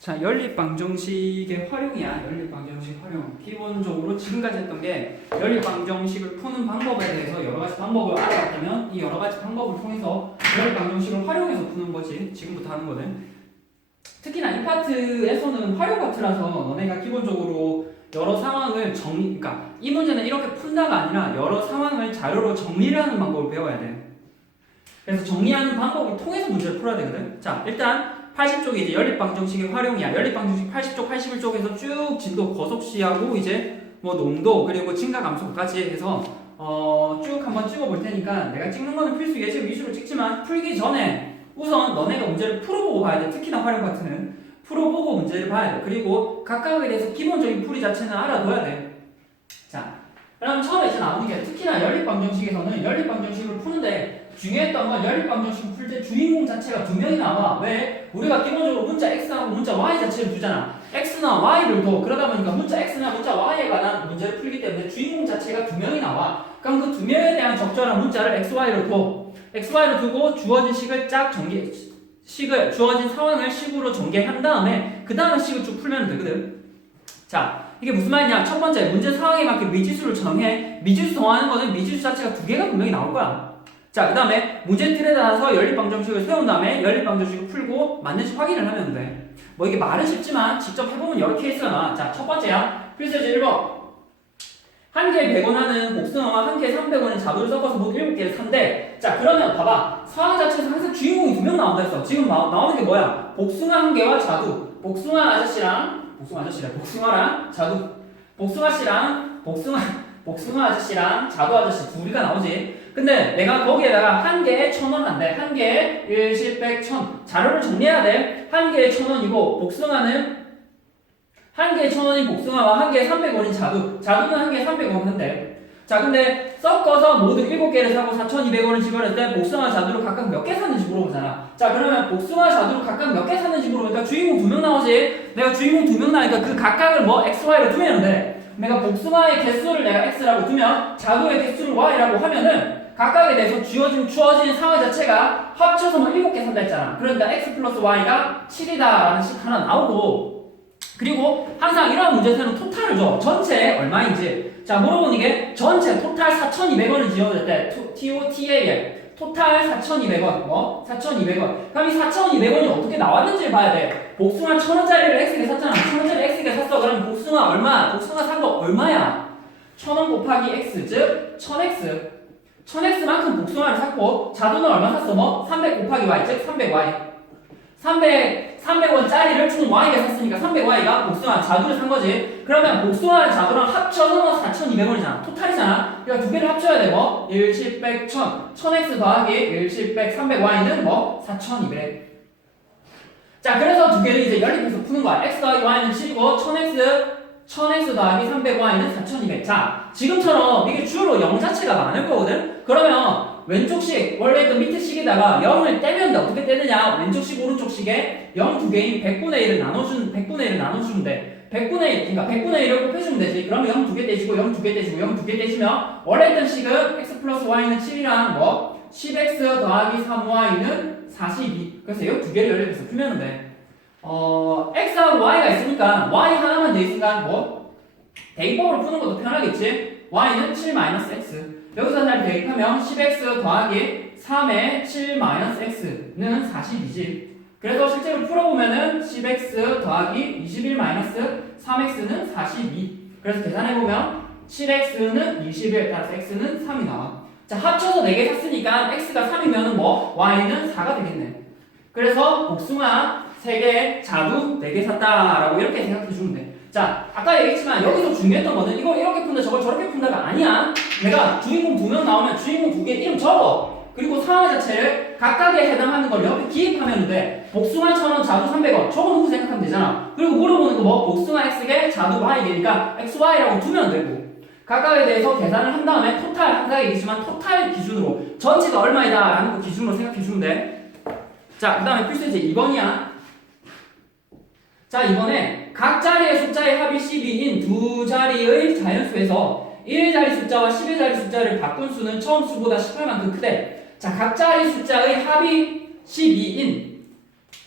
자, 연립방정식의 활용이야. 연립방정식 활용. 기본적으로 지금까지 했던 게 연립방정식을 푸는 방법에 대해서 여러 가지 방법을 알아봤다면 이 여러 가지 방법을 통해서 연립방정식을 활용해서 푸는 거지. 지금부터 하는 거는. 특히나 이 파트에서는 활용 파트라서 너네가 기본적으로 여러 상황을 그러니까 이 문제는 이렇게 푼다가 아니라 여러 상황을 자료로 정리를 하는 방법을 배워야 돼. 그래서 정리하는 방법을 통해서 문제를 풀어야 되거든. 자, 일단 80쪽이 이제 연립방정식의 활용이야. 연립방정식 80쪽, 81쪽에서 쭉 진도 거속시하고 이제 뭐 농도 그리고 증가감소까지 해서 쭉 한번 찍어볼 테니까 내가 찍는 거는 필수 예제 위주로 찍지만 풀기 전에 우선 너네가 문제를 풀어보고 봐야 돼. 특히나 활용 파트는 풀어보고 문제를 봐야 돼. 그리고 각각에 대해서 기본적인 풀이 자체는 알아둬야 돼. 자, 그럼 처음에 이제 나오는 게 특히나 연립방정식에서는 연립방정식을 푸는데 중요했던 건 연립방정식 풀 때 주인공 자체가 두 명이 나와. 왜? 우리가 기본적으로 문자 x하고 문자 y 자체를 두잖아. x나 y를 둬. 그러다 보니까 문자 x나 문자 y에 관한 문제를 풀기 때문에 주인공 자체가 두 명이 나와. 그럼 그 두 명에 대한 적절한 문자를 x, y로 둬. x, y로 두고 주어진 식을 주어진 상황을 식으로 전개한 다음에 그 다음에 식을 쭉 풀면 되거든. 자, 이게 무슨 말이냐? 첫 번째, 문제 상황에 맞게 미지수를 정해. 미지수 정하는 거는 미지수 자체가 두 개가 분명히 나올 거야. 자, 그 다음에 문제틀에 따라서 연립방정식을 세운 다음에 연립방정식을 풀고 맞는지 확인을 하면 돼. 뭐 이게 말은 쉽지만 직접 해보면 여러 케이스가 나와. 자, 첫 번째야. 필수제 1번. 한 개에 100원 하는 복숭아와 한 개에 300원의 자두를 섞어서 모두 7개를 산대. 자, 그러면 봐봐. 상황 자체에서 항상 주인공이 두 명 나온다 했어. 지금 나오는 게 뭐야? 복숭아 한 개와 자두. 복숭아랑 자두. 복숭아 아저씨랑 자두 아저씨 둘이가 나오지. 근데 내가 거기에다가 한 개에 1,000원 한대. 한 개에 1, 10, 100, 1000. 자료를 정리해야 돼. 한 개에 1,000원이고 복숭아는 한 개에 1,000원인 복숭아와 한 개에 300원인 자두. 자두는 한 개에 300원 한대. 자, 근데 섞어서 모두 7개를 사고 4,200원을 지불할 때 복숭아 자두를 각각 몇 개 샀는지 물어보잖아. 자, 그러면 복숭아 자두를 각각 몇 개 샀는지 물어보니까 주인공 2명 나오지. 내가 주인공 2명 나니까 그 각각을 뭐 x, y로 두면 돼. 내가 복숭아의 개수를 내가 x라고 두면 자두의 개수를 y라고 하면은 각각에 대해서 주어진 상황 자체가 합쳐서 뭐 7개 산다 했잖아. 그러니까 x 플러스 y가 7이다 라는 식 하나 나오고, 그리고 항상 이런 문제에서는 토탈을 줘. 전체 얼마인지. 자, 물어보는 게 전체 토탈 4,200원을 지어줄 때 TOTA에 토탈 4,200원. 뭐? 4,200원. 그럼 이 4,200원이 어떻게 나왔는지를 봐야 돼. 복숭아 1,000원짜리를 x게 샀잖아. 1,000원짜리 x게 샀어. 그럼 복숭아 얼마? 복숭아 산 거 얼마야? 1,000원 곱하기 x, 즉 1000x. 1000x만큼 복숭아를 샀고 자두는 얼마 샀어? 뭐? 300 곱하기 y, 즉 300y. 300원짜리를 총 y가 샀으니까 300y가 복숭아 자두를 산 거지. 그러면 복숭아랑 자두랑 합쳐서 4,200원이잖아. 토탈이잖아. 그러니까 두 개를 합쳐야 돼. 뭐? 1, 10, 100, 1000. 1000x 더하기 1, 10, 100, 300y는 뭐? 4,200. 자, 그래서 두 개를 이제 연립해서 푸는 거야. x 더하기 y는 7이고 1000x 더하기 300y는 4200. 자, 지금처럼 이게 주로 0 자체가 많을 거거든? 그러면 왼쪽식, 원래 그 밑에 식에다가 0을 떼면 어떻게 떼느냐? 왼쪽식, 오른쪽식에 0 두 개인 100분의 1을 나눠주면 돼. 100분의 1, 그러니까 100분의 1을 곱해주면 되지. 그러면 0 두 개 떼지고, 0 두 개 떼지고, 0 두 개 떼지면 원래 있던 식은 x 플러스 y는 7이랑 뭐? 10x 더하기 3y는 42. 그래서 이 두 개를 연립해서 풀면 돼. x하고 y가 있으니까 y 하나만 돼 있으니까 뭐 대입법으로 푸는 것도 편하겠지. y는 7-x. 여기서 잘 대입하면 10x 더하기 3의 7-x는 42지. 그래서 실제로 풀어보면은 10x 더하기 21-3x는 42. 그래서 계산해보면 7x는 21, 따라서 x는 3이 나와. 자, 합쳐서 4개 샀으니까 x가 3이면은 뭐 y는 4가 되겠네. 그래서 복숭아 3개, 자두 4개 샀다라고 이렇게 생각해주면 돼. 자, 아까 얘기했지만 여기서 중요했던 거는 이걸 이렇게 푼다 저걸 저렇게 푼다가 아니야. 내가 주인공 2명 나오면 주인공 2개 이름 적어. 그리고 상황 자체를 각각에 해당하는 걸 옆에 기입하면 돼. 복숭아 1,000원, 자두 300원 적어놓고 생각하면 되잖아. 그리고 물어보는 거 뭐? 복숭아 x개, 자두 y개니까 x, y라고 두면 되고, 각각에 대해서 계산을 한 다음에 토탈, 항상 얘기했지만 토탈 기준으로 전체가 얼마이다 라는 거 기준으로 생각해주면 돼. 자, 그 다음에 필수제 2번이야. 자, 이번에 각 자리의 숫자의 합이 12인 두 자리의 자연수에서 1자리 숫자와 11자리 숫자를 바꾼 수는 처음 수보다 18만큼 크대. 자, 각 자리 숫자의 합이 12인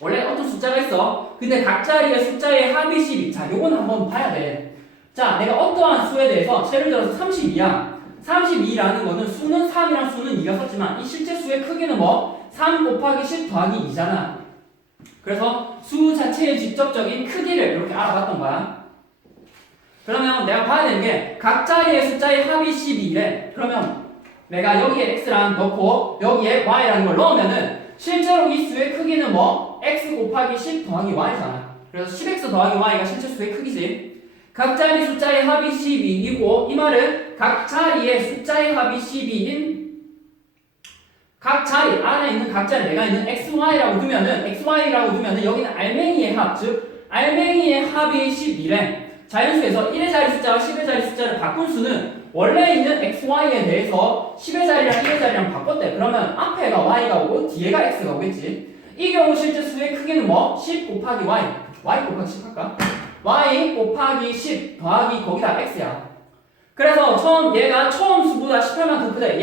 원래 어떤 숫자가 있어. 근데 각 자리의 숫자의 합이 12. 자, 요건 한번 봐야 돼. 자, 내가 어떠한 수에 대해서 예를 들어서 32야. 32라는 거는 수는 3이랑 수는 2가 썼지만 이 실제 수의 크기는 뭐? 3 곱하기 10 더하기 2잖아. 그래서 수 자체의 직접적인 크기를 이렇게 알아봤던 거야. 그러면 내가 봐야 되는 게 각 자리의 숫자의 합이 12래. 그러면 내가 여기에 x랑 넣고 여기에 y라는 걸 넣으면은 실제로 이 수의 크기는 뭐? x 곱하기 10 더하기 y잖아. 그래서 10x 더하기 y가 실제 수의 크기지. 각 자리 숫자의 합이 12이고 이 말은 각 자리의 숫자의 합이 12인 각 자리 안에 있는 각 자리 내가 있는 xy라고 두면은 여기는 알맹이의 합, 즉 알맹이의 합이 12래. 자연수에서 1의 자리 숫자와 10의 자리 숫자를 바꾼 수는 원래 있는 xy에 대해서 10의 자리랑 1의 자리랑 바꿨대. 그러면 앞에가 y가 오고 뒤에가 x가 오겠지. 이 경우 실제 수의 크기는 뭐? 10 곱하기 y 곱하기 10 할까? y 곱하기 10 더하기 거기다 x야. 그래서 얘가 처음 수보다 18만큼 크대.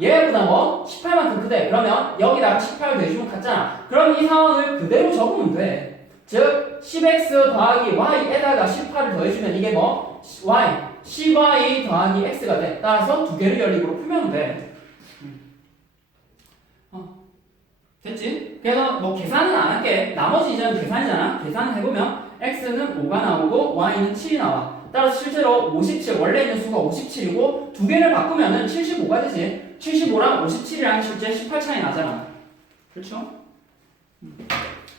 얘보다 뭐? 18만큼 크대. 그러면 여기다가 18 더해주면 같잖아. 그럼 이 상황을 그대로 적으면 돼. 즉 10x 더하기 y에다가 18을 더해주면 이게 뭐? y 10y 더하기 x가 돼. 따라서 두 개를 연립으로 풀면 돼. 됐지? 그래서 뭐 계산은 안 할게. 나머지 이제는 계산이잖아. 계산을 해보면 x는 5가 나오고 y는 7이 나와. 따라서 실제로 57, 원래 있는 수가 57이고 두 개를 바꾸면은 75가 되지. 75랑 57이랑 실제 18 차이 나잖아. 그렇죠?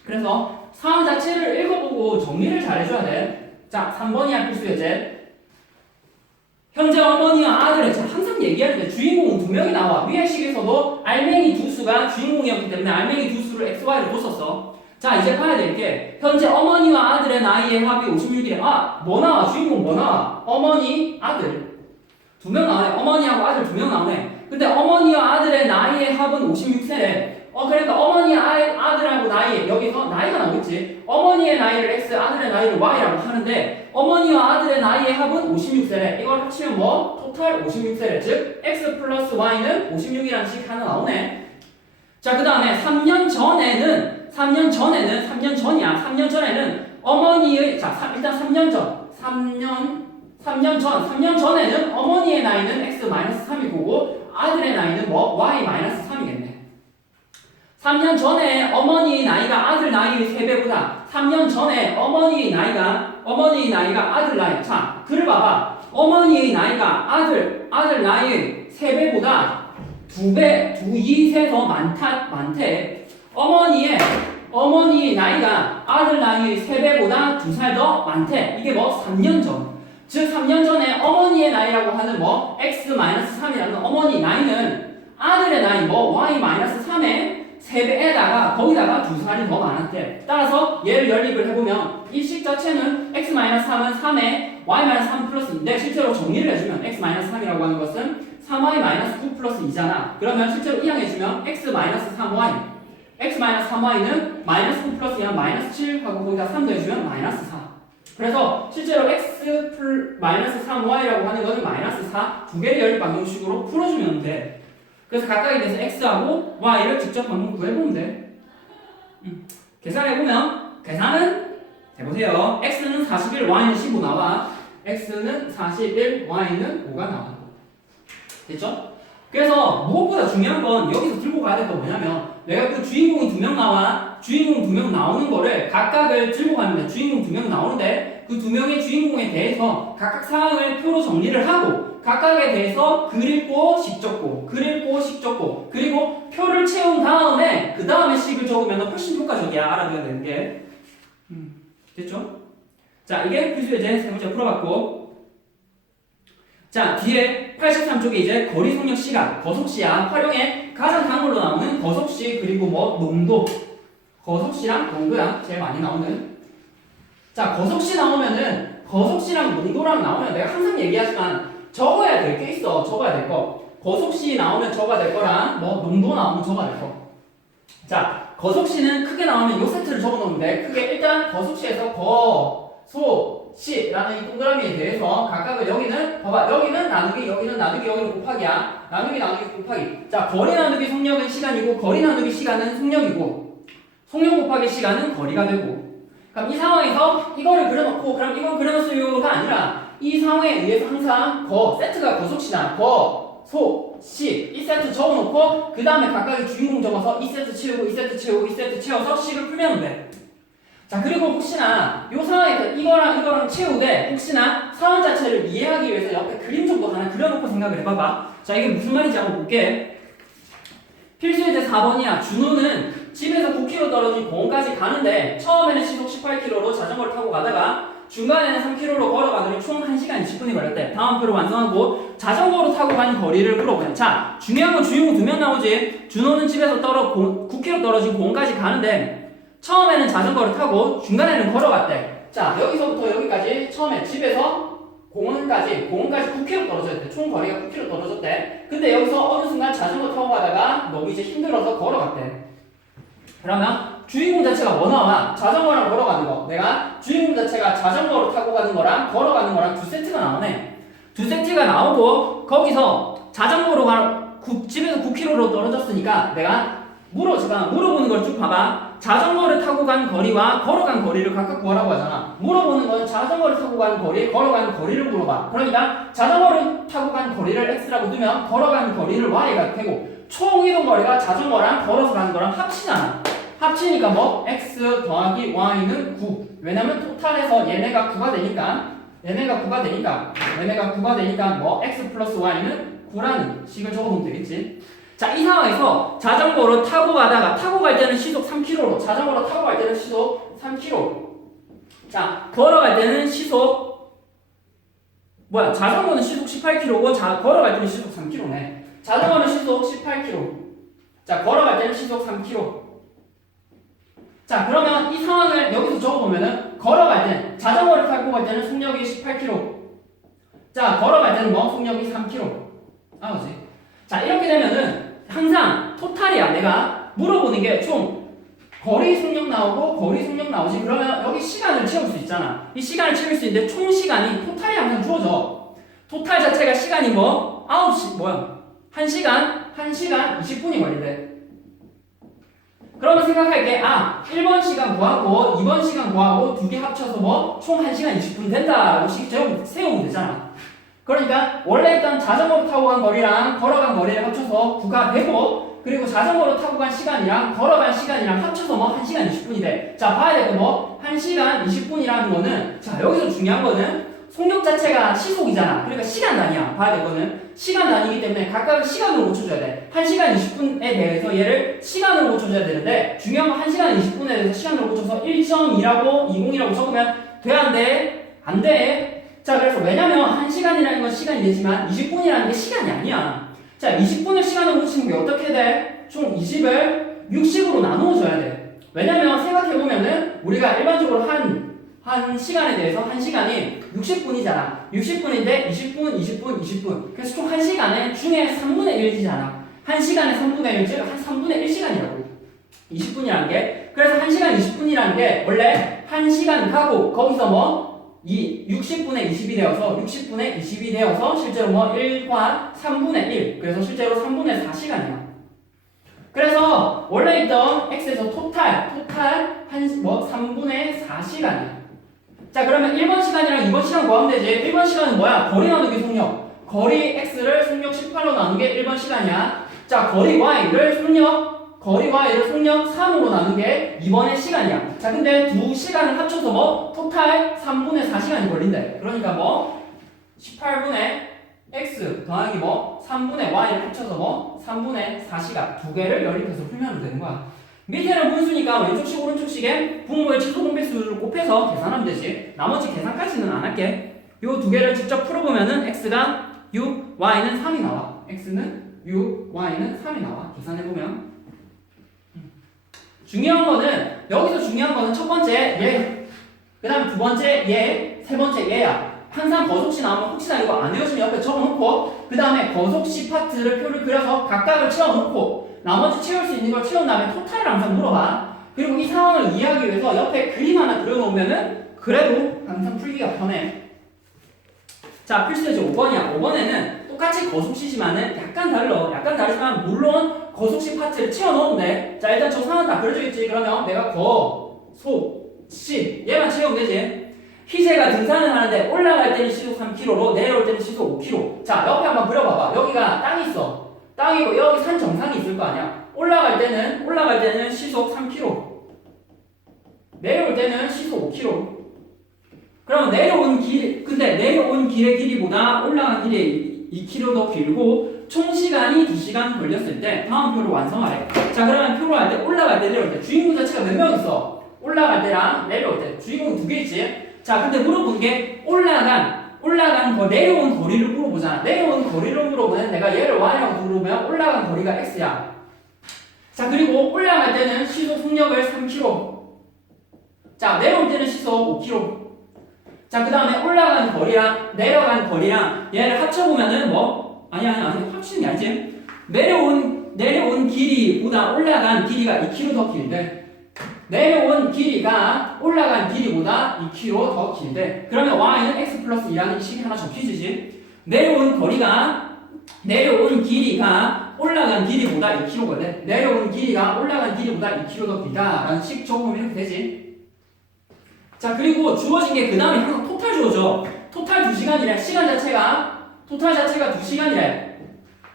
그래서 상황 자체를 읽어보고 정리를 잘 해줘야 돼. 자, 3번이야 필수예제. 현재 어머니와 아들의 항상 얘기하는데 주인공은 두 명이 나와. 위의 식에서도 알맹이 두 수가 주인공이었기 때문에 알맹이 두 수를 xy를 뒀었어. 자, 이제 봐야 될 게 현재 어머니와 아들의 나이의 합이 56이래. 뭐 나와? 주인공 뭐 나와? 어머니, 아들. 두 명 나오네. 어머니하고 아들 두 명 나오네. 근데 어머니와 아들의 나이의 합은 56세래. 그러니까 어머니 아들하고 나이 여기서 나이가 나오겠지. 어머니의 나이를 x, 아들의 나이를 y라고 하는데 어머니와 아들의 나이의 합은 56세래. 이걸 합치면 뭐? 토탈 56세래. 즉 x 플러스 y는 56이라는 식 하나 나오네. 자, 그 다음에 3년 전에는 3년 전에는 어머니의 일단 3년 전에는 어머니의 나이는 x-3이고 아들의 나이는 뭐? y-3이겠네. 3년 전에 어머니의 나이가 아들 나이의 3배보다 3년 전에 어머니의 나이가 아들 나이. 자, 글을 봐봐. 어머니의 나이가 아들 나이의 3배보다 2세 더 많대. 어머니의 나이가 아들 나이의 3배보다 2살 더 많대. 이게 뭐? 3년 전. 즉 3년 전에 어머니의 나이라고 하는 뭐? x-3이라는 어머니 나이는 아들의 나이 뭐? y-3의 3배에다가 거기다가 2살이 더 많았대. 따라서 얘를 연립을 해보면 이 식 자체는 x-3은 3에 y-3 플러스인데 실제로 정리를 해주면 x-3이라고 하는 것은 3y-9 플러스 2잖아. 그러면 실제로 이항해주면 x-3y x-3y는 마이너스 9 플러스 2는 마이너스 7 하고 거기다 3 더해주면 마이너스 4. 그래서 실제로 x-3y라고 하는 것은 마이너스 4 두 개를 연립 방정식으로 풀어주면 돼. 그래서 각각에 대해서 x하고 y를 직접 한번 구해보면 돼. 계산은 해보세요. x는 41, y는 15 나와. x는 41, y는 5가 나와. 됐죠? 그래서 무엇보다 중요한 건 여기서 들고 가야 될 건 뭐냐면 내가 그 주인공이 2명 나와. 주인공 2명 나오는 거를 각각을 들고 가면 주인공 2명 나오는데 그 2명의 주인공에 대해서 각각 상황을 표로 정리를 하고 각각에 대해서 글 읽고 식 적고 그리고 표를 채운 다음에 그 다음에 식을 적으면 훨씬 효과적이야. 알아둬야 되는 게. 됐죠? 자, 이게 필수예제 세 문제 풀어봤고, 자, 뒤에 83쪽에 이제 거리 속력 시간, 거속시야. 활용에 가장 단골로 나오는 거속시 그리고 뭐 농도. 거속시랑 농도야. 제일 많이 나오는. 자, 거속시 거속시랑 농도랑 나오면 내가 항상 얘기하지만 적어야 될 게 있어. 적어야 될 거. 거속시 나오면 적어야 될 거랑 뭐 농도 나오면 적어야 될 거. 자, 거속시는 크게 나오면 요 세트를 적어 놓으면 돼. 크게 일단 거속시에서 거소시라는 이 동그라미에 대해서 각각을 여기는 봐봐. 여기는 나누기, 여기는 곱하기야. 나누기 곱하기. 자, 거리 나누기 속력은 시간이고 거리 나누기 시간은 속력이고 속력 곱하기 시간은 거리가 되고. 그럼 이 상황에서 이거를 그려놓고 그럼 이걸 그려놓으요가 아니라 이 상황에 의해서 항상 세트가 거속시잖아. 소, 시 이 세트 적어놓고 그 다음에 각각의 주인공 적어서 이 세트 채우고 이 세트 채우고 이 세트 채워서 식을 풀면 돼. 자, 그리고 혹시나 이 상황에서 이거랑 채우되 혹시나 상황 자체를 이해하기 위해서 옆에 그림 정도 하나 그려놓고 생각을 해봐봐. 자, 이게 무슨 말인지 한번 볼게. 필수예제 4번이야. 준호는 집에서 9km 떨어진 공원까지 가는데 처음에는 시속 18km로 자전거를 타고 가다가 중간에는 3km로 걸어가더니 총 1시간 20분이 걸렸대. 다음 표를 완성하고 자전거로 타고 간 거리를 물어보냐. 자, 중요한 건 주인공 2명 나오지. 준호는 집에서 9km 떨어진 공원까지 가는데 처음에는 자전거를 타고 중간에는 걸어갔대. 자, 여기서부터 여기까지 처음에 집에서 공원까지 9km 떨어졌대. 총 거리가 9km 떨어졌대. 근데 여기서 어느 순간 자전거 타고 가다가 너무 이제 힘들어서 걸어갔대. 그러면 주인공 자체가 뭐 나와? 자전거랑 걸어가는 거. 내가 주인공 자체가 자전거로 타고 가는 거랑 걸어가는 거랑 두 세트가 나오네. 두 세트가 나오고 거기서 자전거로 집에서 9km로 떨어졌으니까 내가 물어보는 걸 쭉 봐봐. 자전거를 타고 간 거리와 걸어간 거리를 각각 구하라고 하잖아. 물어보는 건 자전거를 타고 간 거리, 걸어간 거리를 물어봐. 그러니까 자전거를 타고 간 거리를 x라고 두면 걸어간 거리를 y가 되고 총 이동 거리가 자전거랑 걸어서 가는 거랑 합치잖아. 합치니까 뭐 x 더하기 y는 9. 왜냐면 토탈에서 얘네가 9가 되니까 뭐 x 플러스 y는 9라는 식을 적어보면 되겠지. 자, 이 상황에서 자전거로 타고 갈 때는 시속 3km로, 자전거로 타고 갈 때는 시속 3km. 자, 걸어갈 때는 자전거는 시속 18km고, 걸어갈 때는 시속 3km네. 자전거는 시속 18km. 자, 걸어갈 때는 시속 3km. 자, 그러면 이 상황을 여기서 적어보면은, 걸어갈 때는, 자전거를 타고 갈 때는 속력이 18km. 자, 걸어갈 때는 속력이 3km. 그렇지? 자, 이렇게 되면은 항상 토탈이야. 내가 물어보는 게 총 거리 속력 나오고 거리 속력 나오지. 그러면 여기 시간을 채울 수 있잖아. 이 시간을 채울 수 있는데 총 시간이 토탈이 항상 주어져. 토탈 자체가 시간이 1시간 20분이 걸린대. 그러면 생각할게. 1번 시간 구하고 2번 시간 구하고 두 개 합쳐서 총 1시간 20분 된다라고 세우면 되잖아. 그러니까 원래 일단 자전거로 타고 간 거리랑 걸어간 거리를 합쳐서 9가 되고 그리고 자전거로 타고 간 시간이랑 걸어간 시간이랑 합쳐서 1시간 20분이 돼. 자, 봐야 될 거 1시간 20분이라는 거는 자, 여기서 중요한 거는 속력 자체가 시속이잖아. 그러니까 시간 단위야. 봐야 될 거는 시간 단위이기 때문에 각각을 시간으로 고쳐줘야 돼. 1시간 20분에 대해서 얘를 시간으로 고쳐줘야 되는데 중요한 건 1시간 20분에 대해서 시간으로 고쳐서 1.2라고 20이라고 적으면 돼? 안 돼? 안 돼? 자, 그래서 왜냐면 1시간이라는 건 시간이 되지만 20분이라는 게 시간이 아니야. 자, 20분을 시간으로 고치는 게 어떻게 돼? 총 20을 60으로 나누어줘야 돼. 왜냐면 생각해보면은 우리가 일반적으로 한 시간에 대해서 한 시간이 60분이잖아. 60분인데 20분. 그래서 총 1시간에 중에 3분의 1이잖아. 1시간에 3분의 1, 즉 한 3분의 1시간이라고. 20분이라는 게. 그래서 1시간 20분이라는 게 원래 1시간 가고 거기서 이 60분의 20이 되어서 실제로 1과 3분의 1. 그래서 실제로 3분의 4시간이야. 그래서 원래 있던 x에서 토탈 3분의 4시간이야. 자, 그러면 1번 시간이랑 2번 시간 구하면 되지. 1번 시간은 뭐야? 거리 나누기 속력. 거리 x를 속력 18로 나눈 게 1번 시간이야. 자, 거리 y를 속력 3으로 나눈 게 2번의 시간이야. 자, 근데 두 시간을 합쳐서 토탈 3분의 4시간이 걸린대. 그러니까 18분의 x 더하기 3분의 y를 합쳐서 3분의 4시간 두 개를 연립해서 풀면 되는 거야. 밑에는 분수니까 왼쪽식 오른쪽식에 분모의 최소 공배수를 곱해서 계산하면 되지. 나머지 계산까지는 안 할게. 요 두 개를 직접 풀어보면은 x가 6, y는 3이 나와. x는 6, y는 3이 나와. 계산해보면 여기서 중요한 거는 첫 번째 얘, 그 다음에 두 번째 얘, 세 번째 얘야. 항상 거속시 나오면 혹시나 이거 안 외워지면 옆에 적어놓고 그 다음에 거속시 파트를 표를 그려서 각각을 채워놓고 나머지 채울 수 있는 걸 채운 다음에 토탈을 항상 물어봐. 그리고 이 상황을 이해하기 위해서 옆에 그림 하나 그려놓으면은 그래도 항상 풀기가 편해. 자, 필수예제 5번이야. 5번에는 똑같이 거속시지만은 약간 달라. 약간 다르지만 물론 거속시 파트를 채워넣으면 돼. 자 일단 저 상황 다 그려주겠지. 그러면 내가 시 얘만 채우면 되지. 희재가 등산을 하는데 올라갈 때는 시속 3km로 내려올 때는 시속 5km. 자 옆에 한번 그려봐봐. 여기가 땅이 있어. 땅이고 여기 산 정상이 있을 거 아니야. 올라갈 때는 시속 3km. 내려올 때는 시속 5km. 그럼 내려온 길의 길이보다 올라간 길이 2km 더 길고 총 시간이 2시간 걸렸을 때 다음 표를 완성하래. 자 그러면 표로 할 때 올라갈 때 내려올 때 주인공 자체가 몇 명 있어? 올라갈 때랑 내려올 때 주인공 2개 있지? 자 근데 물어본 게 내려온 거리를 물어보잖아. 내려온 거리를 물어보면 내가 얘를 y라고 부르면 올라간 거리가 x야. 자 그리고 올라갈 때는 시속 속력을 3km. 자 내려올 때는 시속 5km. 자 그 다음에 올라간 거리랑 내려간 거리랑 얘를 합쳐보면은 뭐 아니 합치는 게 아니지. 내려온 길이보다 올라간 길이가 2km 더 길대. 내려온 길이가 올라간 길이보다 2km 더 길대. 그러면 y는 x 플러스 2라는 식이 하나 적혀지지. 내려온 길이가 올라간 길이보다 2km거든. 내려온 길이가 올라간 길이보다 2km 더 길다라는 식 적으면 이렇게 되지. 자 그리고 주어진 게 그 다음에 항상 토탈 주어져. 토탈 2시간이래. 토탈 자체가 2시간이래.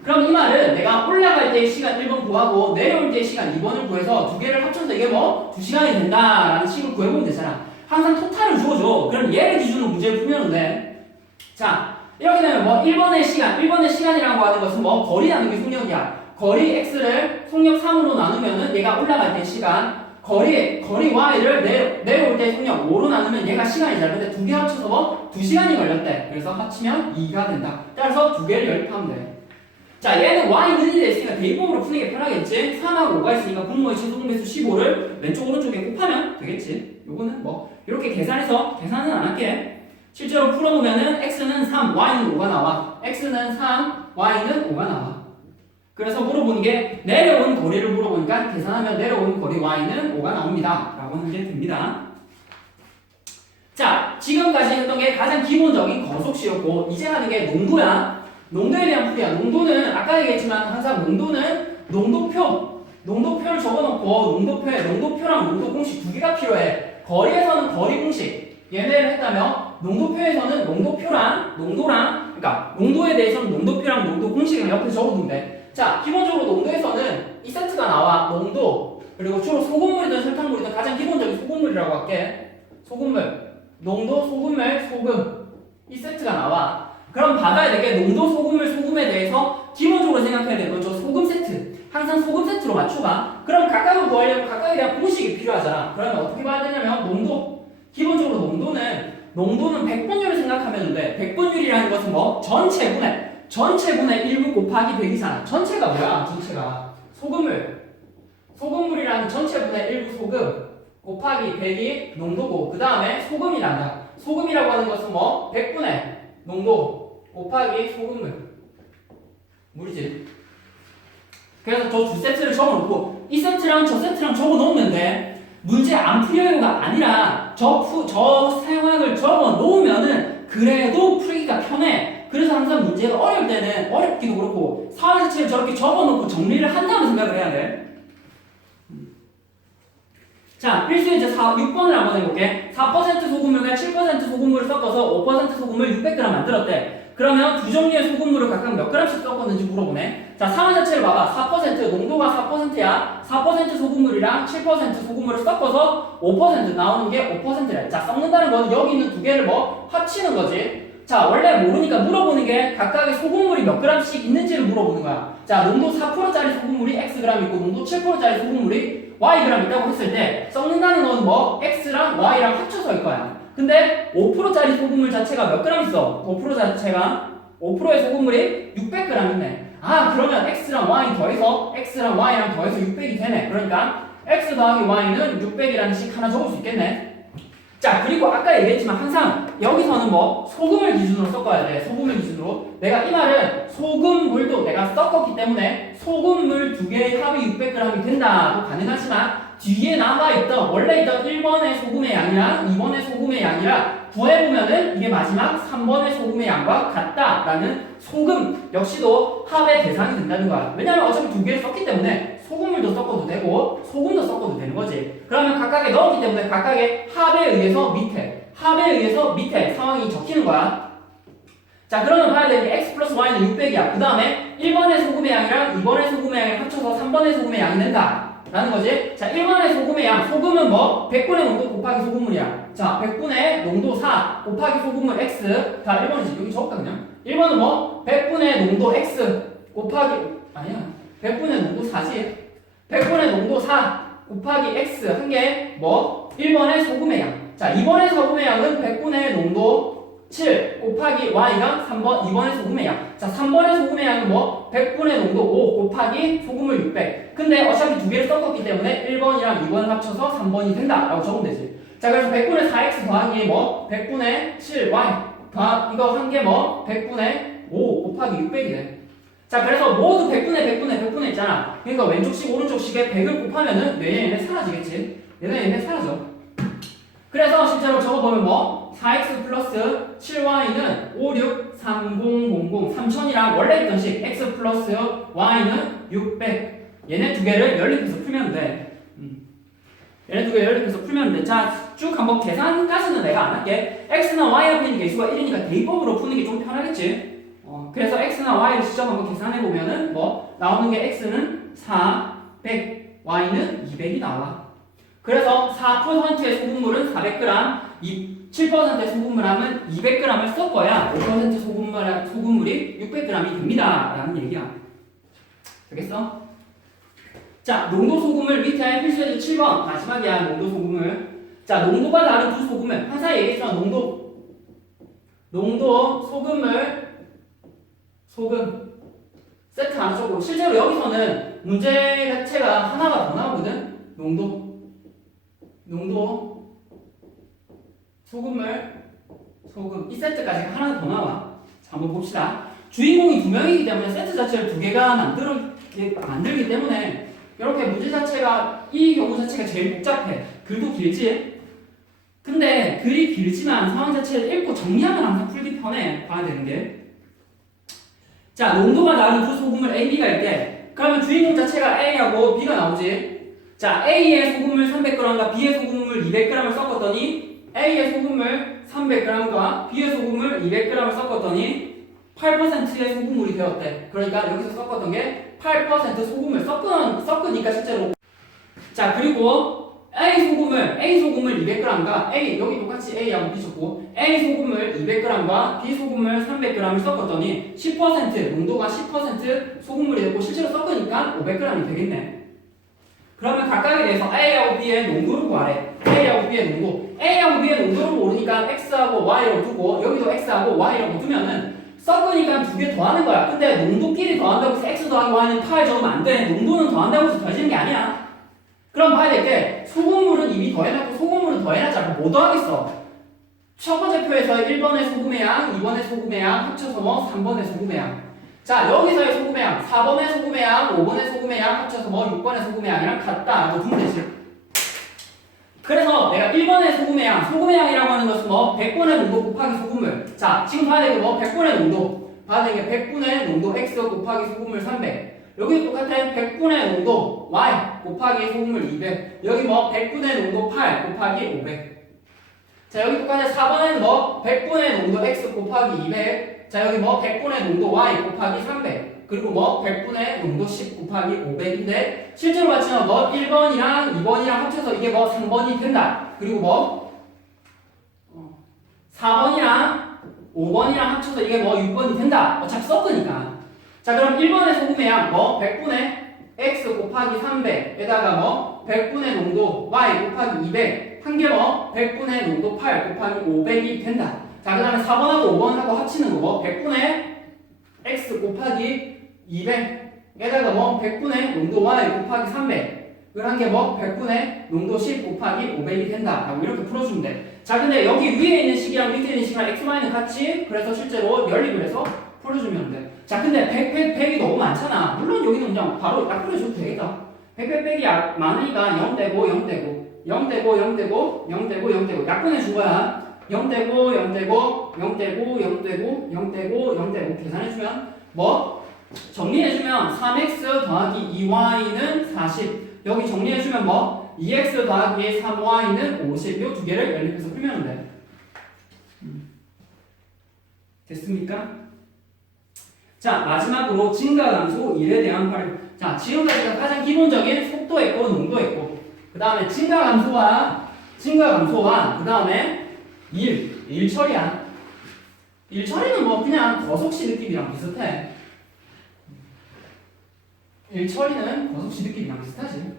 그럼 이 말은 내가 올라갈 때의 시간 1번 구하고 내려올 때의 시간 2번을 구해서 두 개를 합쳐서 이게 뭐 2시간이 된다라는 식으로 구해보면 되잖아. 항상 토탈을 주어줘. 그럼 얘를 기준으로 문제를 풀면 돼. 자 이렇게 되면 뭐 1번의 시간이라고 하는 것은 뭐 거리 나누기 속력이야. 거리 x를 속력 3으로 나누면은 얘가 올라갈 때 시간, 거리 y를 내려올 때 속력 5로 나누면 얘가 시간이잖아. 근데 두 개 합쳐서 뭐 2시간이 걸렸대. 그래서 합치면 2가 된다. 따라서 두 개를 연립하면 돼. 자 얘는 y는 1이 됐으니까 대입법으로 푸는 게 편하겠지. 3하고 5가 있으니까 분모의 최소공배수 15를 왼쪽 오른쪽에 곱하면 되겠지. 요거는 뭐 이렇게 계산은 안 할게. 실제로 풀어보면은 x는 3, y는 5가 나와. x는 3, y는 5가 나와. 그래서 물어보는 게 내려온 거리를 물어보니까 계산하면 내려온 거리 y는 5가 나옵니다. 라고 하는 게 됩니다. 자 지금까지 했던 게 가장 기본적인 거속시였고 이제 하는 게 농도야. 농도에 대한 풀이야. 농도는 아까 얘기했지만 항상 농도는 농도표를 적어놓고 농도표랑 농도 공식 두 개가 필요해. 거리에서는 거리 공식 얘네를 했다면 농도표에서는 농도랑 그러니까 농도에 대해서는 농도표랑 농도 공식을 옆에 적어두면 돼. 자 기본적으로 농도에서는 이 세트가 나와. 농도 그리고 주로 소금물이든 설탕물이든 가장 기본적인 소금물이라고 할게. 농도, 소금 이 세트가 나와. 그럼 받아야 될 게 농도, 소금에 대해서 기본적으로 생각해야 되는 건 저 소금 세트. 항상 소금 세트로 맞춰봐. 그럼 각각을 구하려면 각각에 대한 공식이 필요하잖아. 그러면 어떻게 봐야 되냐면 기본적으로 농도는 백분율을 생각하면 돼. 백분율이라는 것은 뭐? 전체분의 1분 곱하기 100이잖아. 전체가 뭐야? 소금물이라는 전체분의 1부 소금 곱하기 100이 농도고 그 다음에 소금이라고 하는 것은 뭐? 100분의 농도 곱하기 물이지. 그래서 저 두 세트를 적어놓고 이 세트랑 저 세트랑 적어놓으면 돼. 문제 안 풀려요가 아니라 저 상황을 적어놓으면은 그래도 풀기가 편해. 그래서 항상 문제가 어려울 때는 어렵기도 그렇고 상황 자체를 저렇게 적어놓고 정리를 한다는 생각을 해야 돼. 자, 필수 이제 6번을 한번 해볼게. 4% 소금물과 7% 소금물을 섞어서 5% 소금물 600g 만들었대. 그러면 두 종류의 소금물을 각각 몇 g씩 섞었는지 물어보네. 자, 상황 자체를 봐봐. 4% 농도가 4%야. 4% 소금물이랑 7% 소금물을 섞어서 5% 나오는 게 5%래. 자, 섞는다는 건 여기 있는 두 개를 뭐 합치는 거지. 자, 원래 모르니까 물어보는 게 각각의 소금물이 몇 g씩 있는지를 물어보는 거야. 자, 농도 4%짜리 소금물이 xg 있고 농도 7%짜리 소금물이 yg 있다고 했을 때 섞는다는 건 뭐 x랑 y랑 합쳐서일 거야. 근데 5%짜리 소금물 자체가 몇 g 있어? 5%의 소금물이 600g 있네. 아, 그러면 x랑 y랑 더해서 600이 되네. 그러니까 x 더하기 y는 600이라는 식 하나 적을 수 있겠네. 자, 그리고 아까 얘기했지만 항상 여기서는 뭐 소금을 기준으로 섞어야 돼. 소금을 기준으로. 내가 이 말은 소금물도 내가 섞었기 때문에 소금물 두 개의 합이 600g이 된다도 가능하지만 뒤에 남아있던 원래 있던 1번의 소금의 양이랑 2번의 소금의 양이랑 구해보면은 이게 마지막 3번의 소금의 양과 같다라는 소금 역시도 합의 대상이 된다는 거야. 왜냐면 어차피 두 개를 썼기 때문에 소금물도 섞어도 되고 소금도 섞어도 되는 거지. 그러면 각각에 넣었기 때문에 각각의 합에 의해서 밑에 상황이 적히는 거야. 자, 그러면 봐야 되는 게 x 플러스 y는 600이야. 그 다음에 1번의 소금의 양이랑 2번의 소금의 양을 합쳐서 3번의 소금의 양이 된다 라는 거지. 자, 1번의 소금의 양, 소금은 뭐? 100분의 농도 곱하기 소금물이야. 자, 100분의 농도 4 곱하기 소금물 x. 다 1번이지. 여기 적을까 그냥? 1번은 뭐? 100분의 농도 x 곱하기, 아니야, 100분의 농도 4지. 100분의 농도 4 곱하기 x 한 게 뭐? 1번의 소금의 양. 자, 2번의 소금의 양은 100분의 농도 7 곱하기 y가 2번의 소금의 양. 자, 3번의 소금의 양은 뭐? 100분의 농도 5 곱하기 소금물 600. 근데 어차피 두 개를 섞었기 때문에 1번이랑 2번을 합쳐서 3번이 된다 라고 적으면 되지. 자, 그래서 100분의 4x 더하기 뭐? 100분의 7y 이거 한 게 뭐? 100분의 5 곱하기 600이네. 자, 그래서 모두 100분의 있잖아. 그러니까 왼쪽식 오른쪽식에 100을 곱하면은 얘네 사라지겠지. 얘네 사라져. 그래서 실제로 적어보면 뭐? 4x 플러스 7y는 5, 6, 3, 0, 0, 0, 3000이랑 원래 있던 식 x 플러스 y는 600. 얘네 두 개를 연립해서 풀면 돼. 얘네 두 개 연립해서 풀면 돼. 자, 쭉 한번 계산까지는 내가 안 할게. x나 y 앞에 있는 개수가 1이니까 대입법으로 푸는 게 좀 편하겠지. 그래서 x나 y를 직접 한번 계산해 보면은 뭐 나오는 게 x는 400, y는 200이 나와. 그래서 4%의 소금물은 400g, 7%의 소금물함은 200g을 섞어야 5% 소금물이 600g이 됩니다. 라는 얘기야. 되겠어? 자, 농도 소금을 밑에 필수예제 7번 마지막이야. 농도 소금을. 자, 농도가 다른 두 소금을 항상 얘기했지만 농도 소금 세트 하나 적고 실제로 여기서는 문제 자체가 하나가 더 나오거든. 농도 소금 이 세트까지 하나 더 나와. 자, 한번 봅시다. 주인공이 두 명이기 때문에 세트 자체를 두 개가 만들기 때문에 이렇게 문제 자체가 이 경우 자체가 제일 복잡해. 글도 길지. 근데 글이 길지만 상황 자체를 읽고 정리하면 항상 풀기 편해. 봐야 되는 게. 자, 농도가 다른 두 소금을 A, B가 있대. 그러면 주인공 자체가 A하고 B가 나오지. 자, A의 소금물 300g과 B의 소금물 200g을 섞었더니 A의 소금물 300g과 B의 소금물 200g을 섞었더니 8%의 소금물이 되었대. 그러니까 여기서 섞었던 게 8% 소금을 섞으니까 실제로. 자, 그리고 A 소금을 200g과 여기 똑같이 A하고 B 줬고 A 소금을 200g과 B 소금을 300g을 섞었더니 10% 농도가 10% 소금물이 되고 실제로 섞으니까 500g이 되겠네. 그러면 각각에 대해서 A하고 B의 농도를 구하래. A하고 B의 농도를 모르니까 X하고 Y로 두고 여기도 X하고 Y로 두면은 섞으니까 두 개 더하는 거야. 근데 농도끼리 더한다고 해서 X 더하기 Y는 8 적으면 안 돼. 농도는 더한다고 해서 더해지는 게 아니야. 그럼 봐야 될 게 소금물은 이미 더해놨고 소금물은 더해놨자 뭐 더하겠어? 첫 번째 표에서 1번의 소금의 양, 2번의 소금의 양 합쳐서 뭐 3번의 소금의 양. 자, 여기서의 소금의 양, 4번의 소금의 양, 5번의 소금의 양 합쳐서 뭐 6번의 소금의 양이랑 같다라고 두면 되지. 그래서 내가 1번의 소금의 양이라고 하는 것은 뭐 100분의 농도 곱하기 소금물. 자, 지금 봐야 되는 게 뭐 100분의 농도. 봐야 되는 게 100분의 농도 x 곱하기 소금물 300. 여기도 똑같아. 100분의 농도 y 곱하기 소금물 200. 여기 뭐 100분의 농도 8 곱하기 500. 자, 여기 똑같아. 4번에는 뭐 100분의 농도 x 곱하기 200. 자, 여기 뭐 100분의 농도 y 곱하기 300. 그리고 뭐 100분의 농도 10 곱하기 500인데 실제로 맞추면 뭐 1번이랑 2번이랑 합쳐서 이게 뭐 3번이 된다. 그리고 뭐 4번이랑 5번이랑 합쳐서 이게 뭐 6번이 된다. 어차피 섞으니까. 자, 그럼 1번의 소금의 양 뭐 100분의 x 곱하기 300에다가 뭐 100분의 농도 y 곱하기 200 한 게 뭐 100분의 농도 8 곱하기 500이 된다. 자, 그 다음에 4번하고 5번하고 합치는 거 뭐 100분의 x 곱하기 200에다가 뭐 100분의 농도 y 곱하기 300을 한 게 뭐 100분의 농도 10 곱하기 500이 된다 라고 이렇게 풀어주면 돼. 자, 근데 여기 위에 있는 식이랑 밑에 있는 식이랑 x, y는 같지? 그래서 실제로 연립을 해서 풀어주면 돼. 자, 근데 100이 너무 많잖아. 물론 여기는 그냥 바로 딱 풀어줘도 되겠다. 100 빼기 많으니까 0 되고 0 되고 0 되고 0 되고 0 되고 0 되고 약분해 준 거야. 0 되고 0 되고 0 되고 0 되고 0 되고 0 되고 계산해 주면 뭐 정리해 주면 3x 더하기 2y는 40. 여기 정리해 주면 뭐 2x 더하기 3y는 50. 요 두 개를 연립해서 풀면 돼. 됐습니까? 자, 마지막으로 증가 감소 1에 대한 활용. 자, 지금까지가 가장 기본적인 속도했고 농도했고, 그 다음에 증가 감소와 그 다음에 일 처리야. 일 처리는 뭐 그냥 거속시 느낌이랑 비슷해. 일 처리는 거속시 느낌이랑 비슷하지.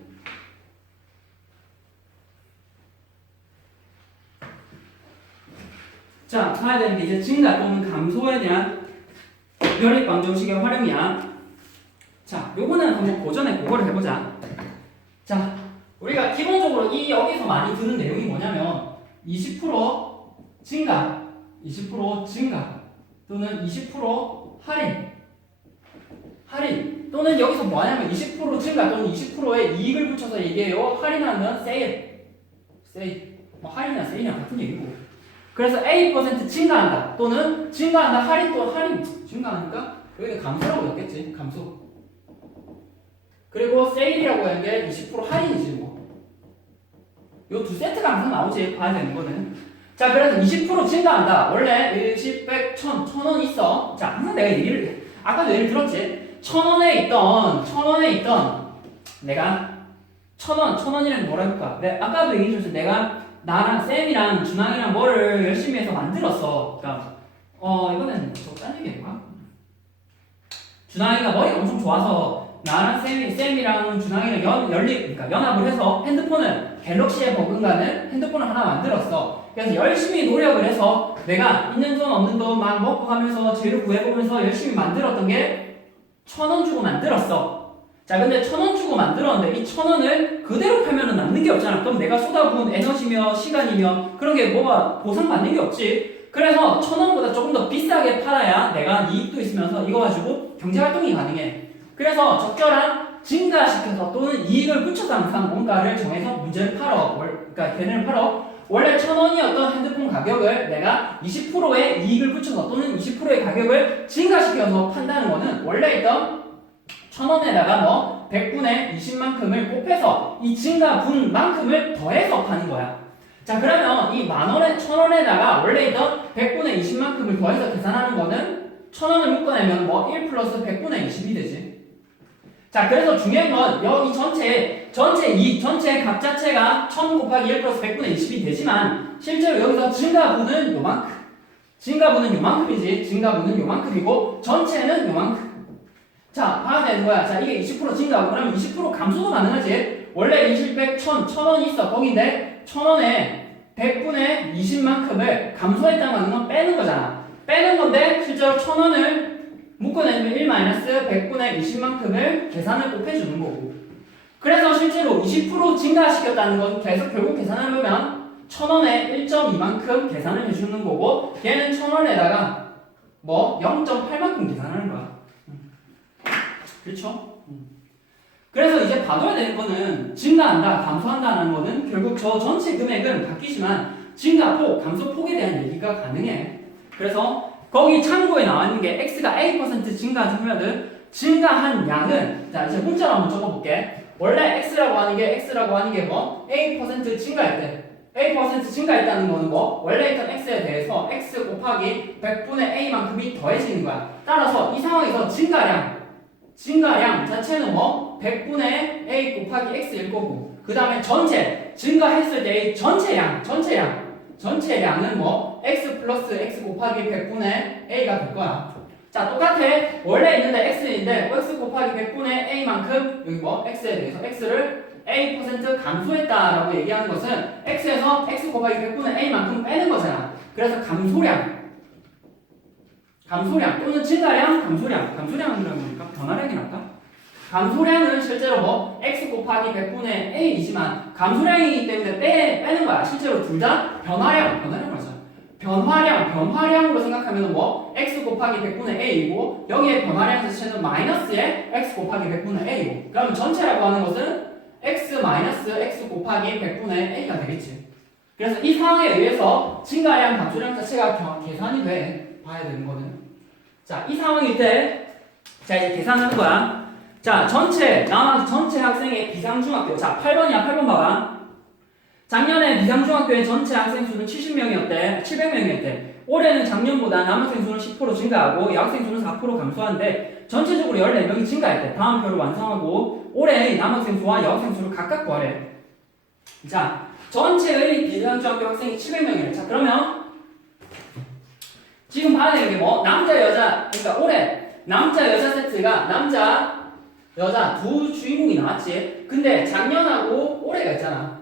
자, 봐야 되는 게 이제 증가 또는 감소에 대한 연립 방정식의 활용이야. 자, 요거는 한번 고전에 그거를 해보자. 자, 우리가 기본적으로 이 여기서 많이 드는 내용이 뭐냐면 20% 증가, 20% 증가 또는 20% 할인 또는 여기서 뭐하냐면 20% 증가 또는 20%의 이익을 붙여서 얘기해요. 할인하면 세일, 뭐 할인이나 세일이랑 같은 얘기고. 그래서 A% 증가한다 또는 증가한다 할인 또 할인 증가하니까 여기는 감소라고 했겠지. 감소. 그리고 세일이라고 하는 게 20% 할인이지 뭐. 요 두 세트가 항상 나오지 봐야 되는 거는. 자, 그래서 20% 증가한다. 원래 1, 10, 100, 1000, 1000원 있어. 자, 항상 내가 얘기를 아까도 예를 들었지. 1000원에 있던 내가 1000원이라는 뭐라 할까? 내가 아까도 얘기해 줬지. 내가 나랑 쌤이랑 준항이랑 뭐를 열심히 해서 만들었어. 그러니까 이번엔 적당히 얘기해봐. 준항이가 머리가 엄청 좋아서 나랑 쌤이랑 준항이랑 그러니까 연합을 해서 핸드폰을 갤럭시에 버금가는 핸드폰을 하나 만들었어. 그래서 열심히 노력을 해서 내가 있는 돈 없는 돈 막 먹고 가면서 재료 구해보면서 열심히 만들었던 게 1000원 주고 만들었어. 자, 근데 1000원 주고 만들었는데 이 1000원을 그대로 팔면은 남는 게 없잖아. 그럼 내가 쏟아부은 에너지며 시간이며 그런 게 뭐가 보상받는 게 없지. 그래서 1000원보다 조금 더 비싸게 팔아야 내가 이익도 있으면서 이거 가지고 경제활동이 가능해. 그래서 적절한 증가시켜서 또는 이익을 붙여서 항상 뭔가를 정해서 문제를 팔어. 그러니까 걔네를 팔어. 원래 1000원이었던 핸드폰 가격을 내가 20%의 이익을 붙여서 또는 20%의 가격을 증가시켜서 판다는 거는 원래 있던 1000원에다가 뭐 100분의 20만큼을 곱해서 이 증가분만큼을 더해서 파는 거야. 자, 그러면 이 만원에 1000원에다가 원래 있던 100분의 20만큼을 더해서 계산하는 거는 1000원을 묶어내면 뭐 1 플러스 100분의 20이 되지. 자, 그래서 중요한 건 여기 전체 이익, 전체 값 자체가 1000 곱하기 1 플러스 100분의 20이 되지만 실제로 여기서 증가분은 요만큼. 증가분은 요만큼이지. 증가분은 요만큼이고 전체는 요만큼. 자, 봐야 되는 거야. 자, 이게 20% 증가하고 그러면 20% 감소도 가능하지. 원래 20, 100, 1000, 1000원이 있어. 거긴데 1000원에 100분의 20만큼을 감소했다는 건 빼는 거잖아. 빼는 건데 실제로 1000원을 묶어내면 1-100분의 20만큼을 계산을 곱해주는 거고. 그래서 실제로 20% 증가시켰다는 건 계속 결국 계산을 보면 1000원에 1.2만큼 계산을 해주는 거고 얘는 1000원에다가 뭐 0.8만큼 계산하는 거야. 그렇죠? 그래서 이제 봐둬야 되는 거는 증가한다, 감소한다는 거는 결국 저 전체 금액은 바뀌지만 증가폭, 감소폭에 대한 얘기가 가능해. 그래서 거기 참고에 나와 있는 게 x가 a% 증가하면은 증가한 양은 자 이제 문자로 한번 적어볼게. 원래 x라고 하는 게 뭐 a% 증가할 때 a% 증가했다는 거는 뭐 원래 있던 x에 대해서 x 곱하기 100분의 a만큼이 더해지는 거야. 따라서 이 상황에서 증가량 자체는 뭐 100분의 a 곱하기 x일 거고 그 다음에 전체 증가했을 때의 전체량은 뭐 x 플러스 x 곱하기 100분의 a가 될 거야. 자, 똑같아. 원래 있는데 x인데 x 곱하기 100분의 a만큼 여기 뭐 x에 대해서 x를 a% 감소했다라고 얘기하는 것은 x에서 x 곱하기 100분의 a만큼 빼는 거잖아. 그래서 감소량 또는 증가량, 감소량은 뭡니까? 변화량이랄까? 감소량은 실제로 뭐 x 곱하기 100분의 a이지만 감소량이기 때문에 빼는 거야. 실제로 둘 다 변화량 맞아. 변화량으로 생각하면 뭐 x 곱하기 100분의 a이고 여기에 변화량 자체는 마이너스의 x 곱하기 100분의 a이고 그러면 전체라고 하는 것은 마이너스 x 곱하기 100분의 a가 되겠지. 그래서 이 상황에 의해서 증가량, 감소량 자체가 계산이 돼. 봐야 되는 거는. 자, 이 상황일 때, 자, 이제 계산하는 거야. 자, 전체 학생의 비상중학교. 자, 8번이야. 8번 봐봐. 작년에 비상중학교의 전체 학생 수는 70명이었대. 700명이었대. 올해는 작년보다 남학생 수는 10% 증가하고 여학생 수는 4% 감소하는데 전체적으로 14명이 증가했대. 다음 표를 완성하고 올해의 남학생 수와 여학생 수를 각각 구하래. 자, 전체의 비상중학교 학생이 700명이래. 자, 그러면 지금 봐야 되는 게 뭐? 남자, 여자. 그러니까 올해 남자, 여자 세트가 남자, 여자 두 주인공이 나왔지. 근데 작년하고 올해가 있잖아.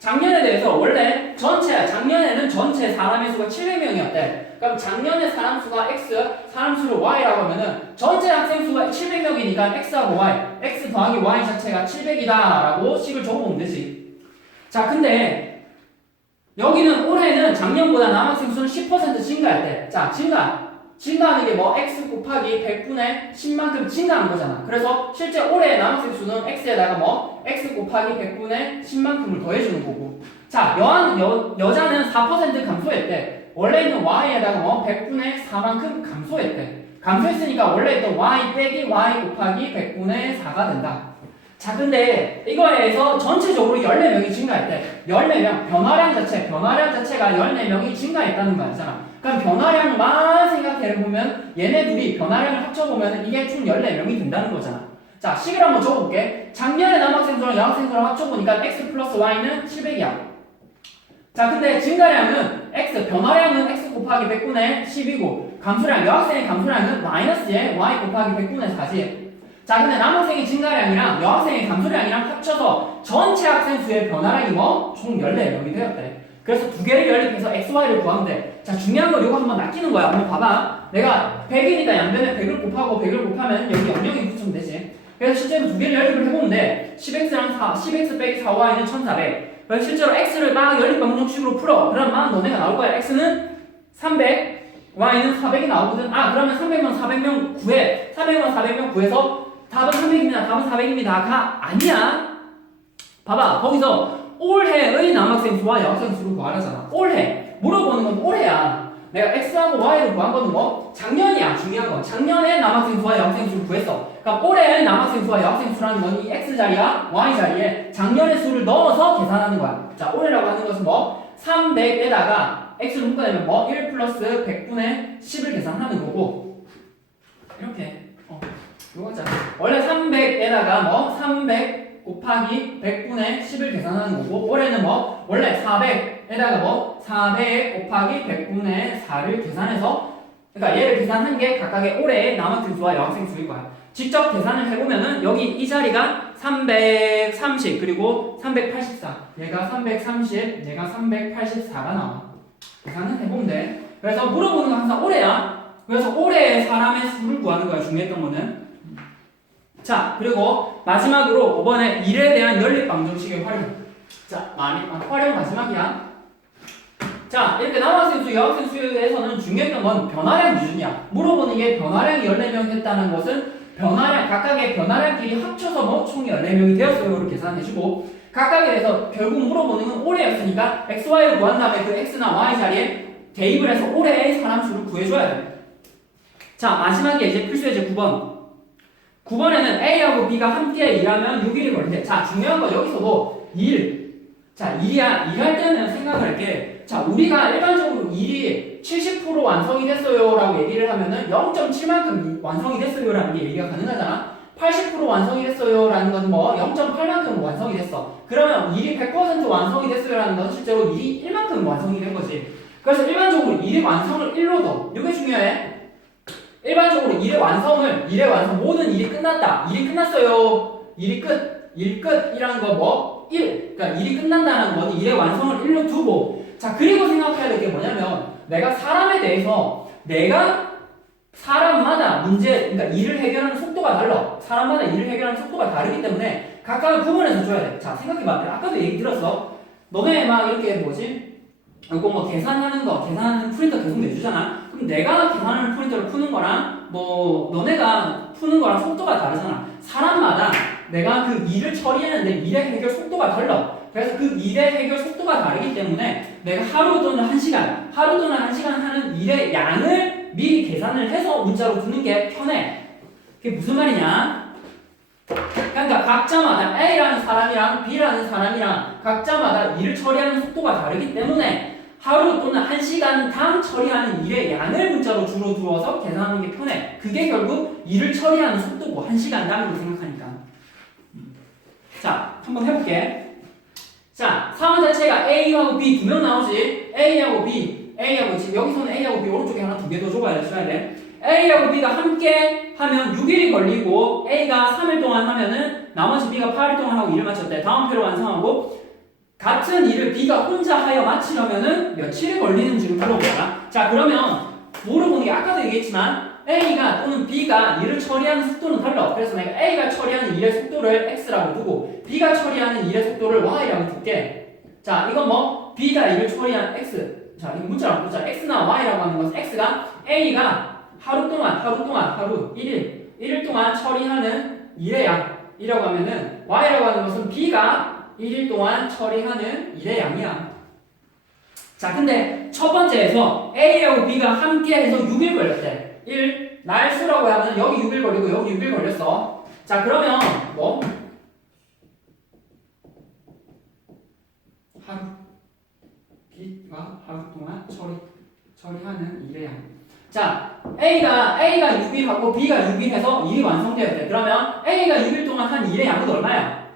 작년에 대해서 원래 작년에는 전체 사람의 수가 700명이었대. 그럼 작년에 사람 수가 X, 사람 수를 Y라고 하면은 전체 학생 수가 700명이니까 X하고 Y, X 더하기 Y 자체가 700이다 라고 식을 적어보면 되지. 자, 근데 여기는 올해는 작년보다 남학생 수는 10% 증가했대. 자, 증가하는 게 뭐? X 곱하기 100분의 10만큼 증가한 거잖아. 그래서 실제 올해 남학생 수는 X에다가 뭐? X 곱하기 100분의 10만큼을 더해주는 거고. 자, 여자는 4% 감소했대. 원래 있는 Y에다가 뭐? 100분의 4만큼 감소했대. 감소했으니까 원래 있던 Y 빼기 Y 곱하기 100분의 4가 된다. 자, 근데 이거에 의해서 전체적으로 14명이 증가했대. 14명, 변화량 자체가 14명이 증가했다는 거 아니잖아. 그럼 변화량만 생각해보면 얘네 둘이 변화량을 합쳐보면 이게 총 14명이 된다는 거잖아. 자, 식을 한번 적어볼게. 작년에 남학생 수랑 여학생 수랑 합쳐보니까 x 플러스 y는 700이야. 자, 근데 증가량은 변화량은 x 곱하기 100분의 10이고 여학생의 감소량은 마이너스에 y 곱하기 100분의 4지. 자, 근데 남학생의 증가량이랑 여학생의 감소량이랑 합쳐서 전체 학생 수의 변화량이 뭐? 총 14명이 되었대. 그래서 두 개를 연립해서 XY를 구하면 돼. 자, 중요한 건 이거 한번 낚이는 거야. 한번 봐봐. 내가 100이니까 양변에 100을 곱하고 100을 곱하면 여기 0이 붙이면 되지. 그래서 실제로 두 개를 연립을 해보면 돼. 10x 빼기 4y는 1400. 그래서 실제로 x를 막 연립 방정식으로 풀어. 그러면 너네가 나올 거야. x는 300, y는 400이 나오거든. 아, 그러면 300명 400명 구해. 300명 400명 구해서 답은 300입니다. 답은 400입니다가 아니야. 봐봐. 거기서 올해의 남학생 수와 여학생 수를 구하라잖아. 올해. 물어보는 건 올해야. 내가 x하고 y를 구한 거는 뭐? 작년이야. 중요한 건. 작년에 남학생 수와 여학생 수를 구했어. 그러니까 올해의 남학생 수와 여학생 수라는 건 이 x 자리와 y 자리에 작년의 수를 넣어서 계산하는 거야. 자, 올해라고 하는 것은 뭐? 300에다가 x를 묶어내면 뭐? 1 플러스 100분의 10을 계산하는 거고. 이렇게. 이거잖아. 원래 300에다가 뭐? 300 곱하기 100분의 10을 계산하는 거고, 올해는 뭐? 원래 400에다가 뭐? 400 곱하기 100분의 4를 계산해서, 그러니까 얘를 계산한 게 각각의 올해의 남학생 수와 여학생 수일 거야. 직접 계산을 해보면은 여기 이 자리가 330 그리고 384, 얘가 330, 얘가 384가 나와. 계산을 해보면 돼. 그래서 물어보는 건 항상 올해야. 그래서 올해의 사람의 수를 구하는 거야. 중요했던 거는. 자, 그리고 마지막으로 이번에 일에 대한 연립 방정식의 활용. 자, 활용 마지막이야. 자, 이렇게 남학생 수, 여학생 수에서는 중요했던 건 변화량 기준이야. 물어보는 게 변화량이 14명 했다는 것은 각각의 변화량끼리 합쳐서 뭐 총 14명이 되었어요. 이렇게 계산해주고, 각각에 대해서 결국 물어보는 건 올해였으니까 XY를 구한 다음에 그 X나 Y 자리에 대입을 해서 올해의 사람 수를 구해줘야 돼. 자, 마지막에 이제 필수예제 9번. 9번에는 A하고 B가 함께 일하면 6일이 걸린대. 자, 중요한 건 여기서도 자, 일이야. 일할 때는 생각을 할게. 자, 우리가 일반적으로 일이 70% 완성이 됐어요 라고 얘기를 하면은 0.7만큼 완성이 됐어요 라는 게 얘기가 가능하잖아. 80% 완성이 됐어요 라는 건 뭐 0.8만큼 완성이 됐어. 그러면 일이 100% 완성이 됐어요 라는 건 실제로 일이 1만큼 완성이 된 거지. 그래서 일반적으로 일의 완성을 1로 둬. 이게 중요해. 일반적으로 일의 완성, 모든 일이 끝났다. 일이 끝났어요. 일 끝이라는 거 뭐? 1. 그러니까 일이 끝난다는 건 일의 완성을 1로 두고. 자, 그리고 생각해야 될 게 뭐냐면, 내가 사람에 대해서, 사람마다 그러니까 일을 해결하는 속도가 달라. 사람마다 일을 해결하는 속도가 다르기 때문에, 각각을 구분해서 줘야 돼. 자, 생각해봐. 아까도 얘기 들었어. 너네 막 이렇게 이거 뭐 계산하는 프린터 계속 내주잖아. 그럼 그럼 내가 계산하는 포인트를 푸는 거랑 뭐 너네가 푸는 거랑 속도가 다르잖아. 사람마다 내가 그 일을 처리하는데 일의 해결 속도가 달라. 그래서 그 일의 해결 속도가 다르기 때문에 내가 하루 또는 한 시간 하는 일의 양을 미리 계산을 해서 문자로 두는 게 편해. 그게 무슨 말이냐? 그러니까 각자마다 A라는 사람이랑 B라는 사람이랑 각자마다 일을 처리하는 속도가 다르기 때문에 하루 또는 한 시간당 처리하는 일의 양을 문자로 주로 두어서 계산하는 게 편해. 그게 결국 일을 처리하는 속도고 한 시간당으로 생각하니까. 자, 한번 해볼게. 자, 상황 자체가 A하고 B 두 명 나오지. A하고 지금 여기서는 A하고 B 오른쪽에 하나 두 개 더 줘봐야 돼. A하고 B가 함께 하면 6일이 걸리고 A가 3일 동안 하면은 나머지 B가 8일 동안 하고 일을 마쳤대. 다음표로 완성하고 같은 일을 B가 혼자 하여 마치려면은 며칠이 걸리는지를 물어보잖아. 자, 그러면 물어보는 게 아까도 얘기했지만 A가 또는 B가 일을 처리하는 속도는 달라. 그래서 내가 A가 처리하는 일의 속도를 X라고 두고 B가 처리하는 일의 속도를 Y라고 둘게. 자, 이건 뭐 B가 일을 처리한 X. 자, 이거 문자로 보자. X나 Y라고 하는 것은 X가 A가 하루 1일 동안 처리하는 일의 양이라고 하면은 Y라고 하는 것은 B가 1일 동안 처리하는 일의 양이야. 자, 근데 첫 번째에서 A하고 B가 함께 해서 6일 걸렸대. 1, 날수라고 하면 여기 6일 걸리고 여기 6일 걸렸어. 자, 그러면 뭐? 하루. B가 하루 동안 처리하는 일의 양. 자, A가 6일 하고 B가 6일 해서 일이 완성되어야 돼. 그러면 A가 6일 동안 한 일의 양은 얼마야?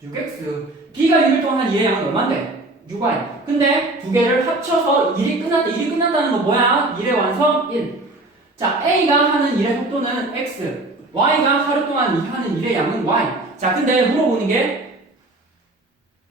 6x. B가 6일 동안 한 일의 양은 얼마인데? 6y. 근데 두 개를 합쳐서 일이 끝났다. 일이 끝난다는 건 뭐야? 일의 완성 1. 자, A가 하는 일의 속도는 x. Y가 하루 동안 하는 일의 양은 y. 자, 근데 물어보는 게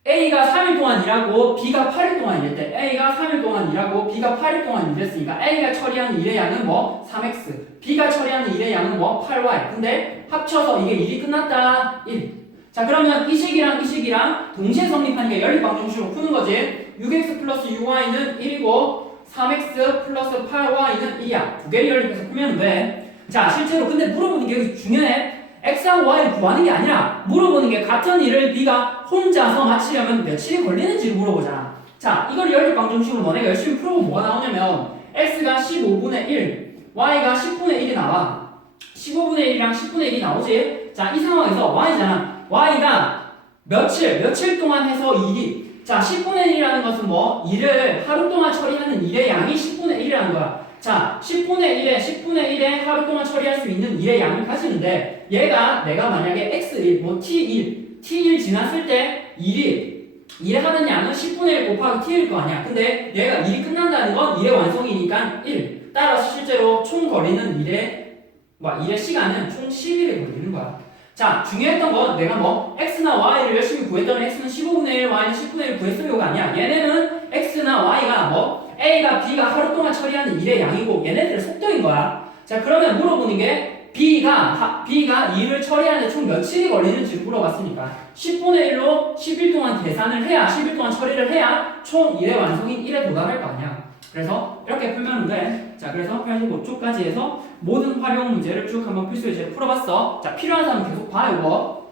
A가 3일 동안 일하고 B가 8일 동안 일했대. A가 3일 동안 일하고 B가 8일 동안 일했으니까 A가 처리하는 일의 양은 뭐? 3x. B가 처리하는 일의 양은 뭐? 8y. 근데 합쳐서 이게 일이 끝났다. 1. 자, 그러면 이 식이랑 동시에 성립하니까 연립방정식으로 푸는 거지. 6x 플러스 6y는 1이고 3x 플러스 8y는 1이야. 두 개를 연립해서 풀면 돼. 자, 실제로 근데 물어보는 게 여기 중요해. x하고 y를 구하는 게 아니라 물어보는 게 같은 일을 B가 혼자서 마치려면 며칠이 걸리는지를 물어보잖아. 자, 이걸 연립방정식으로 너네가 열심히 풀어보면 뭐가 나오냐면 x가 15분의 1, y가 10분의 1이 나와. 15분의 1이랑 10분의 1이 나오지. 자, 이 상황에서 y잖아. y가 며칠 동안 해서 일이. 자, 10분의 1이라는 것은 뭐? 일을 하루 동안 처리하는 일의 양이 10분의 1이라는 거야. 자, 10분의 1에 하루 동안 처리할 수 있는 일의 양을 가지는데 얘가 내가 만약에 x1, 뭐 t1 지났을 때 일을 하는 양은 10분의 1 곱하기 t일 거 아니야. 근데 얘가 일이 끝난다는 건 일의 완성이니까 1. 따라서 실제로 총 걸리는 일의 시간은 총 10일이 걸리는 거야. 자, 중요했던 건 내가 뭐 x나 y를 열심히 구했더니 x는 15분의 1, y는 10분의 1 구했어요가 아니야. 얘네는 x나 y가 뭐 A가 B가 하루 동안 처리하는 일의 양이고 얘네들의 속도인 거야. 자, 그러면 물어보는 게 B가 일을 처리하는데 총 며칠이 걸리는지 물어봤으니까 10분의 1로 10일 동안 계산을 해야 10일 동안 처리를 해야 총 일의 완성인 1에 도달할 거 아니야. 그래서 이렇게 풀면 돼. 자, 그래서 85쪽까지 해서 모든 활용 문제를 쭉 한번 필수 예제를 풀어봤어. 자, 필요한 사람은 계속 봐, 이거.